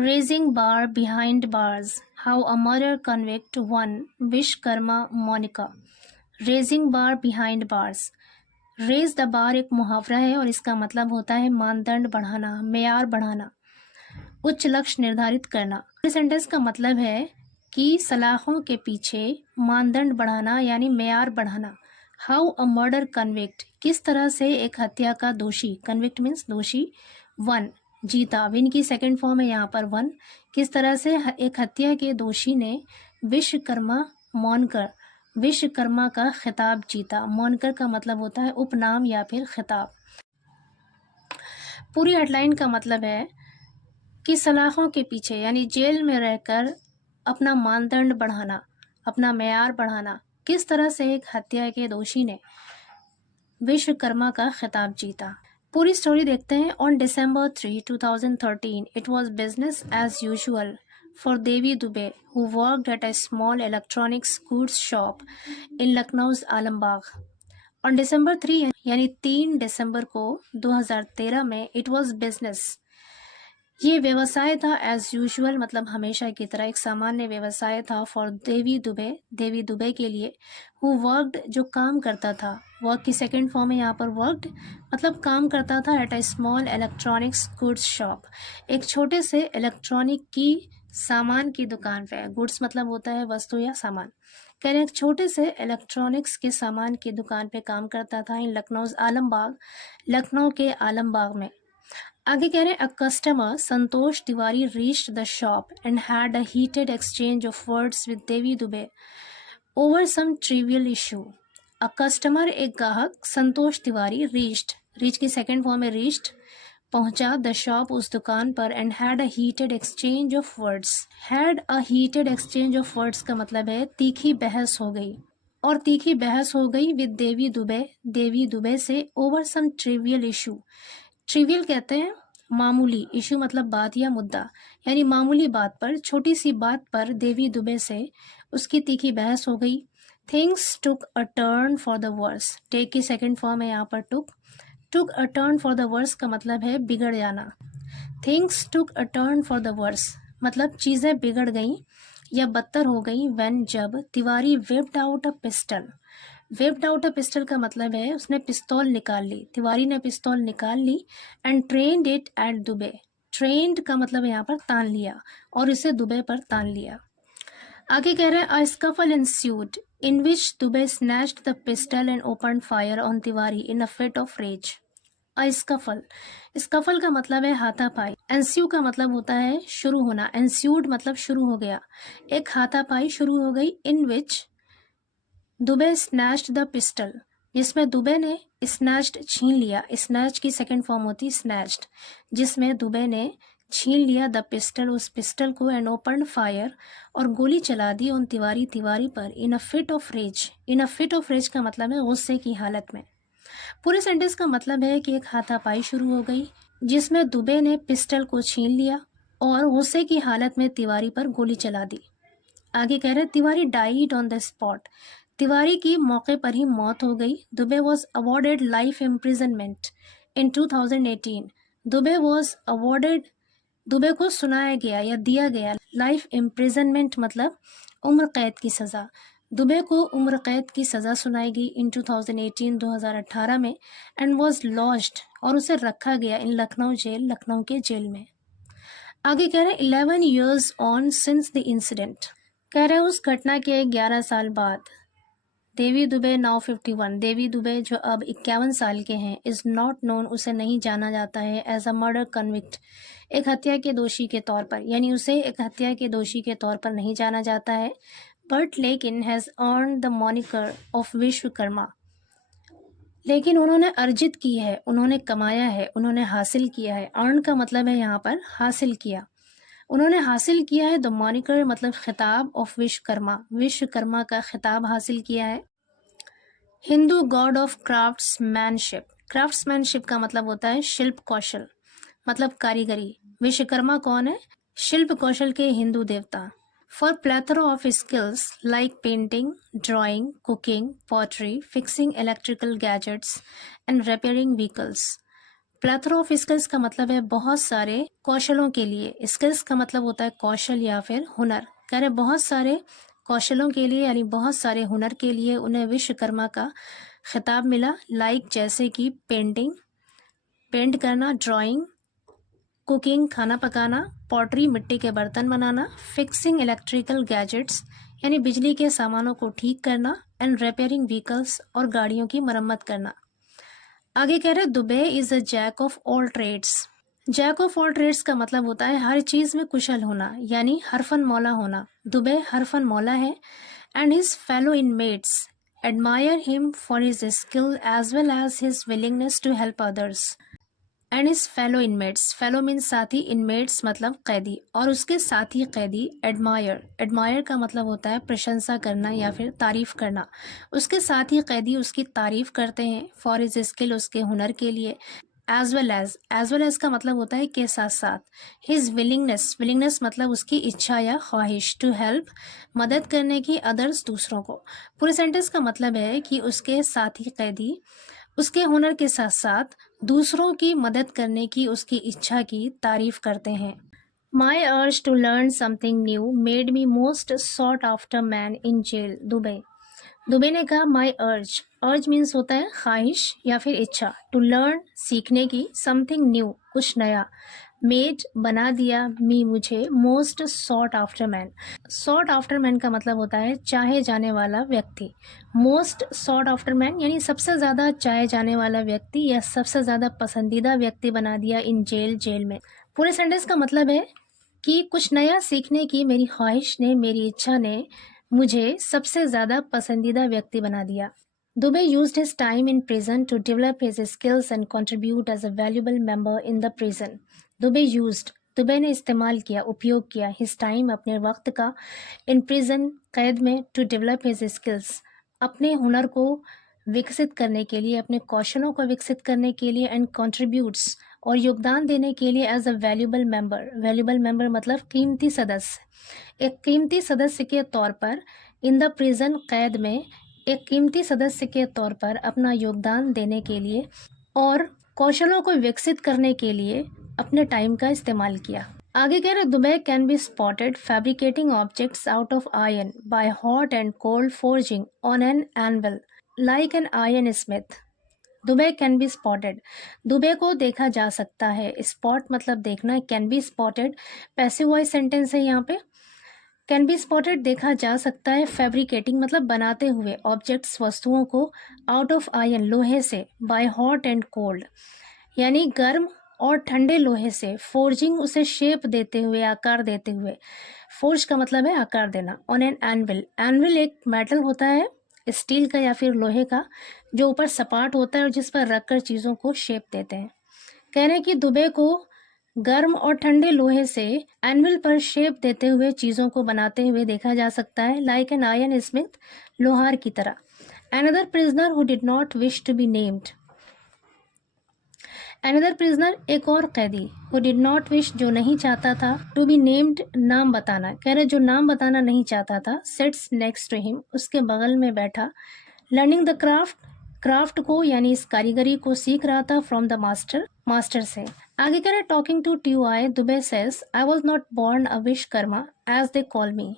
Raising bar behind bars. How a murder convict won Vishkarma Monica. Raising bar behind bars. Raise the bar एक मुहावरा है और इसका मतलब होता है मानदंड बढ़ाना, मेयार बढ़ाना, उच्च लक्ष्य निर्धारित करना। इस सेंटेंस का मतलब है कि सलाखों के पीछे मानदंड बढ़ाना यानी मेयार बढ़ाना। हाउ अ मर्डर कन्विक्ट, किस तरह से एक हत्या का दोषी, कन्विक्ट मीन्स दोषी, वन जीता, विन की सेकंड फॉर्म है यहाँ पर वन, किस तरह से एक हत्या के दोषी ने विश्वकर्मा मौनकर, विश्वकर्मा का खिताब जीता। मौनकर का मतलब होता है उपनाम या फिर खिताब। पूरी हेडलाइन का मतलब है कि सलाखों के पीछे यानी जेल में रहकर अपना मानदंड बढ़ाना, अपना मेयार बढ़ाना, किस तरह से एक हत्या के दोषी ने विश्वकर्मा का खिताब जीता। पूरी स्टोरी देखते हैं। On December 3, 2013, it was business as usual for Devi Dubey, who worked at a small electronics goods shop in Lucknow's Alambagh. On December 3 यानी 3 दिसंबर को 2013 में इट वॉज बिजनेस, ये व्यवसाय था, एज यूजुअल मतलब हमेशा की तरह एक सामान्य व्यवसाय था, फॉर देवी दुबे, देवी दुबे के लिए, हु वर्कड जो काम करता था, वर्क की सेकंड फॉर्म है यहाँ पर वर्कड मतलब काम करता था, at a small electronics goods shop, एक छोटे से इलेक्ट्रॉनिक की सामान की दुकान पे, गुड्स मतलब होता है वस्तु या सामान, कह रहे एक छोटे से इलेक्ट्रॉनिक्स के सामान की दुकान पे काम करता था इन लखनऊ आलमबाग, लखनऊ के आलमबाग में। आगे कह रहे हैं a customer Santosh Tiwari reached the shop and had a heated exchange of words with Devi Dubey over some trivial issue. A customer एक ग्राहक संतोष तिवारी रीच की सेकंड फॉर्म है रीच्ड पहुंचा, द शॉप उस दुकान पर, and had a heated exchange of words. Had a heated exchange of words का मतलब है तीखी बहस हो गई, और तीखी बहस हो गई विद देवी दुबे, देवी दुबे से, over some trivial issue. Trivial कहते हैं मामूली, इशू मतलब बात या मुद्दा, यानी मामूली बात पर, छोटी सी बात पर देवी दुबे से उसकी तीखी बहस हो गई। Things took a turn for the worse, take की सेकंड फॉर्म है यहाँ पर took a turn for the worse का मतलब है बिगड़ जाना। Things took a turn for the worse मतलब चीज़ें बिगड़ गई या बदतर हो गई, व्हेन जब Tiwari whipped out a pistol, whipped out a pistol का मतलब है उसने पिस्तौल निकाल ली, तिवारी ने पिस्तौल निकाल ली, and trained it at Dubey, trained का मतलब है यहाँ पर तान लिया, और इसे दुबे पर तान लिया। आगे कह रहे हैं a scuffle ensued in which Dubey snatched the pistol and opened fire on Tiwari in a fit of rage। Scuffle, scuffle का मतलब है हाथापाई, एंस्यू का मतलब होता है शुरू होना, एंस्यूड मतलब शुरू हो गया, एक हाथापाई शुरू हो गई, इन विच दुबे स्नैच्ड द पिस्टल, जिसमें दुबे ने स्नैच्ड छीन लिया, स्नैच की सेकंड फॉर्म होती स्नैच्ड, जिसमें दुबे ने छीन लिया द पिस्टल, उस पिस्टल को, एंड ओपन फायर और गोली चला दी ऑन तिवारी, तिवारी पर, in a fit of rage, in a fit of rage का मतलब है गुस्से की हालत में। पूरे सेंटेंस का मतलब है कि एक हाथापाई शुरू हो गई जिसमें दुबे ने पिस्टल को छीन लिया और गुस्से की हालत में तिवारी पर गोली चला दी। आगे कह रहे Tiwari died on the spot, Tiwari की मौके पर ही मौत हो गई। Dubey was awarded life imprisonment in 2018, Dubey was awarded, Dubey को सुनाया गया या दिया गया लाइफ इम्प्रिजनमेंट मतलब उम्र कैद की सज़ा, दुबे को उम्र कैद की सज़ा सुनाई गई इन 2018, 2018 में, एंड वॉज लॉज्ड और उसे रखा गया इन लखनऊ जेल, लखनऊ के जेल में। आगे कह रहे हैं 11 years on since the incident, कह रहे हैं उस घटना के 11 साल बाद, देवी दुबे नाउ 51, देवी दुबे जो अब 51 साल के हैं, इज़ नॉट नोन, उसे नहीं जाना जाता है, एज अ मर्डर कन्विक्ट, एक हत्या के दोषी के तौर पर, यानी उसे एक हत्या के दोषी के तौर पर नहीं जाना जाता है, बट लेकिन has earn the moniker of Vishwakarma, लेकिन उन्होंने अर्जित की है, उन्होंने कमाया है, उन्होंने हासिल किया है, अर्न का मतलब है यहाँ पर हासिल किया, उन्होंने हासिल किया है द मॉनिकर मतलब खिताब ऑफ विश्वकर्मा, विश्वकर्मा का खिताब हासिल किया है। Hindu God of craftsmanship, craftsmanship का मतलब होता है शिल्प कौशल मतलब कारीगरी, विश्वकर्मा कौन है, शिल्प कौशल के हिंदू देवता। For plethora of skills like painting, drawing, cooking, pottery, fixing electrical gadgets and repairing vehicles, plethora of skills का मतलब है बहुत सारे कौशलों के लिए। स्किल्स का मतलब होता है कौशल या फिर हुनर। कह रहे बहुत सारे कौशलों के लिए यानी बहुत सारे हुनर के लिए उन्हें विश्वकर्मा का खिताब मिला। लाइक जैसे कि पेंटिंग, पेंट करना, ड्राइंग, कुकिंग, खाना पकाना, पॉटरी, मिट्टी के बर्तन बनाना, फिक्सिंग इलेक्ट्रिकल गैजेट्स यानी बिजली के सामानों को ठीक करना, एंड रिपेयरिंग व्हीकल्स और गाड़ियों की मरम्मत करना। आगे कह रहे Dubey is a jack of all trades. Jack of all trades का मतलब होता है हर चीज में कुशल होना यानी हरफन मौला होना। दुबे हरफन मौला है and his fellow inmates admire him for his skill as well as his willingness to help others. And his fellow inmates, fellow means साथी, इनमेट्स मतलब कैदी, और उसके साथी कैदी एडमायर, एडमायर का मतलब होता है प्रशंसा करना या फिर तारीफ करना। उसके साथी कैदी उसकी तारीफ करते हैं फॉर हिज स्किल, उसके हुनर के लिए। एज वेल एज का मतलब होता है के साथ साथ। हिज विलिंगनेस, विलिंगनेस मतलब उसकी इच्छा या ख्वाहिश, टू हेल्प मदद करने की, अदर्स दूसरों को। पूरे सेंटेंस का मतलब है कि उसके साथी कैदी उसके हुनर के साथ साथ दूसरों की मदद करने की उसकी इच्छा की तारीफ करते हैं। My urge to learn something new made me most sought after man in jail, Dubey. Dubey ने कहा माई अर्ज, अर्ज मीन्स होता है ख्वाहिश या फिर इच्छा, टू लर्न सीखने की, समथिंग न्यू कुछ नया, मेड बना दिया, मी मुझे, most sought after man. Short after man का मतलब होता है चाहे जाने वाला व्यक्ति। मोस्ट सॉट आफ्टर मैन यानी सबसे ज़्यादा चाहे जाने वाला व्यक्ति या सबसे ज़्यादा पसंदीदा व्यक्ति बना दिया इन जेल, जेल में। पूरे सेंटेंस का मतलब है कि कुछ नया सीखने की मेरी ख्वाहिश ने, मेरी इच्छा ने मुझे सबसे ज़्यादा पसंदीदा व्यक्ति बना दिया। Dubey used his time in prison to develop his skills and contribute as a valuable member in the prison. Dubey used, Dubey ने इस्तेमाल किया, उपयोग किया, his time अपने वक्त का, in prison कैद में, to develop his skills अपने हुनर को विकसित करने के लिए, अपने कौशलों को विकसित करने के लिए, and contributes और योगदान देने के लिए as a valuable member, valuable member मतलब कीमती सदस्य, एक कीमती सदस्य के तौर पर, in the prison कैद में एक कीमती सदस्य के तौर पर अपना योगदान देने के लिए और कौशलों को विकसित करने के लिए अपने टाइम का इस्तेमाल किया। आगे कह रहे Dubey can be spotted fabricating objects out of iron by hot and cold forging on an anvil like an iron Smith. Dubey can be spotted, Dubey को देखा जा सकता है, स्पॉट मतलब देखना, can be spotted passive voice sentence है यहाँ पे। कैन बी स्पॉटेड देखा जा सकता है, फैब्रिकेटिंग मतलब बनाते हुए, ऑब्जेक्ट्स वस्तुओं को, आउट ऑफ आयरन लोहे से, बाय हॉट एंड कोल्ड यानी गर्म और ठंडे लोहे से, फोर्जिंग उसे शेप देते हुए, आकार देते हुए, फोर्ज का मतलब है आकार देना, ऑन एन एनविल, एनविल एक मेटल होता है स्टील का या फिर लोहे का जो ऊपर सपाट होता है और जिस पर रखकर चीज़ों को शेप देते हैं। कह रहे हैं कि दुबे को गर्म और ठंडे लोहे से एनविल पर शेप देते हुए चीज़ों को बनाते हुए देखा जा सकता है, लाइक एन आयरन स्मिथ लोहार की तरह। Another prisoner who did not wish to be named, another prisoner एक और कैदी, हु डिड नॉट विश जो नहीं चाहता था, टू बी नेम्ड नाम बताना, कह रहे जो नाम बताना नहीं चाहता था, सिट्स नेक्स्ट टू हिम उसके बगल में बैठा, लर्निंग द क्राफ्ट, क्राफ्ट को यानी इस कारीगरी को सीख रहा था, फ्रॉम द मास्टर, मास्टर से। आगे कह रहे talking to TUI Dubey says I was not born a Vishwakarma as they call me.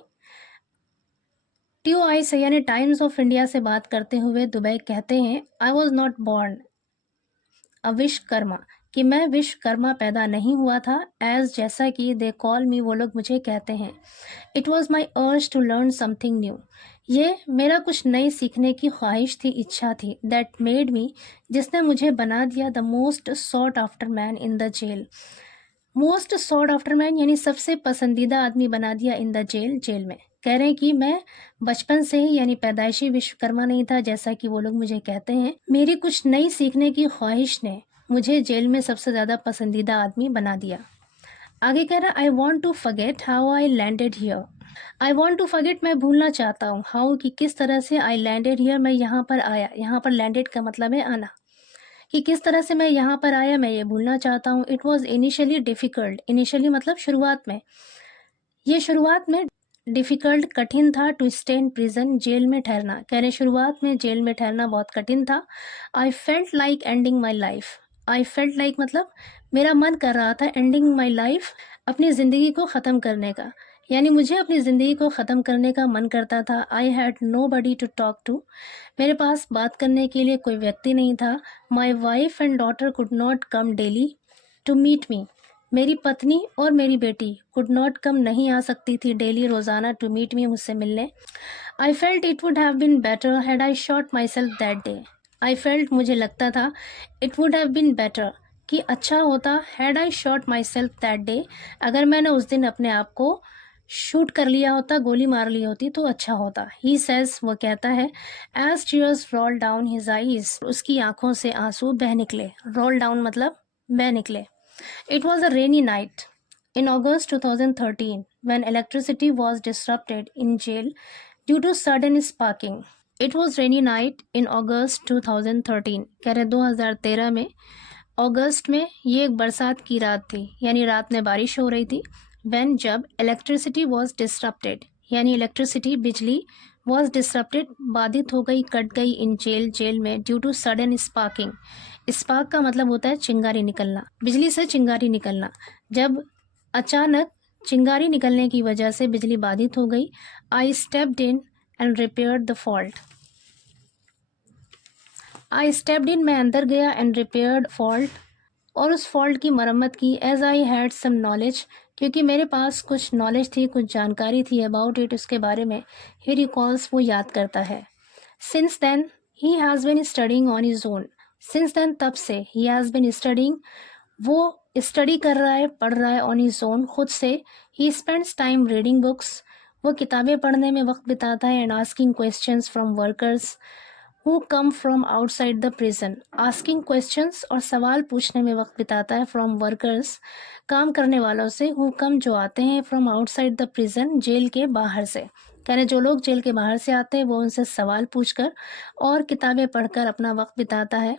TUI से यानी टाइम्स ऑफ इंडिया से बात करते हुए दुबे कहते हैं आई was not born a Vishwakarma कि मैं विश्वकर्मा पैदा नहीं हुआ था, एज जैसा कि दे कॉल मी वो लोग मुझे कहते हैं। It was my urge to learn something new, ये मेरा कुछ नए सीखने की ख्वाहिश थी, इच्छा थी, दैट मेड मी जिसने मुझे बना दिया the most sought after man in the jail. Most sought after man यानी सबसे पसंदीदा आदमी बना दिया इन द जेल, जेल में। कह रहे हैं कि मैं बचपन से ही यानी पैदाइशी विश्वकर्मा नहीं था जैसा कि वो लोग मुझे कहते हैं, मेरी कुछ नई सीखने की ख्वाहिश ने मुझे जेल में सबसे ज़्यादा पसंदीदा आदमी बना दिया। आगे कह रहा I want to forget how I landed here, I want to forget मैं भूलना चाहता हूँ, हाउ कि किस तरह से, आई लैंडेड हियर मैं यहाँ पर आया, यहाँ पर लैंडेड का मतलब है आना, कि किस तरह से मैं यहाँ पर आया मैं ये भूलना चाहता हूँ। It was initially difficult, initially मतलब शुरुआत में, ये शुरुआत में डिफ़िकल्ट कठिन था, टू स्टे इन प्रिजन जेल में ठहरना, कह रहे शुरुआत में जेल में ठहरना बहुत कठिन था। I felt like ending my life, I felt like मतलब मेरा मन कर रहा था एंडिंग माई लाइफ, अपनी ज़िंदगी को ख़त्म करने का, यानी मुझे अपनी ज़िंदगी को ख़त्म करने का मन करता था। I had no buddy to talk to, मेरे पास बात करने के लिए कोई व्यक्ति नहीं था। My wife and daughter could not come daily to meet me, मेरी पत्नी और मेरी बेटी कुड नॉट कम नहीं आ सकती थी डेली रोज़ाना टू मीट मी, मुझसे मिलने। I felt it would have been better had I shot myself that day. I felt मुझे लगता था, it would have been better कि अच्छा होता, had I shot myself that day, अगर मैंने उस दिन अपने आप को शूट कर लिया होता, गोली मार ली होती तो अच्छा होता। ही सेज, वो कहता है, as tears roll down his eyes, उसकी आंखों से आंसू बह निकले। रोल डाउन मतलब बह निकले। It was a rainy night in August 2013 when electricity was disrupted in jail due to sudden sparking. It was rainy night in August 2013, कह रहे 2013 में अगस्त में ये एक बरसात की रात थी, यानी रात में बारिश हो रही थी। when जब electricity was disrupted, यानी इलेक्ट्रिसिटी बिजली was disrupted बाधित हो गई, कट गई, in jail जेल में, due to sudden sparking। Spark का मतलब होता है चिंगारी निकलना, बिजली से चिंगारी निकलना। जब अचानक चिंगारी निकलने की वजह से बिजली बाधित हो गई। I stepped in and repaired the fault. I stepped in, मैं अंदर गया, एंड रिपेयर्ड फॉल्ट, और उस फॉल्ट की मरम्मत की। As I had some knowledge, क्योंकि मेरे पास कुछ नॉलेज थी, कुछ जानकारी थी, अबाउट इट, उसके बारे में। ही रिकॉल्स, वो याद करता है। Since then he has been studying on his own, since then तब से, ही हैज़ बिन स्टडिंग, वो स्टडी कर रहा है, पढ़ रहा है, ऑन हिज ओन, खुद से। He spends time reading books, वो किताबें पढ़ने में वक्त बिताता है। And asking questions from workers who come from outside the prison, asking questions और सवाल पूछने में वक्त बिताता है। फ्रॉम वर्कर्स, काम करने वालों से, हु कम, जो आते हैं, फ्रॉम आउटसाइड द प्रिजन, जेल के बाहर से, यानी जो लोग जेल के बाहर से आते हैं वो उनसे सवाल पूछकर और किताबें पढ़कर अपना वक्त बिताता है।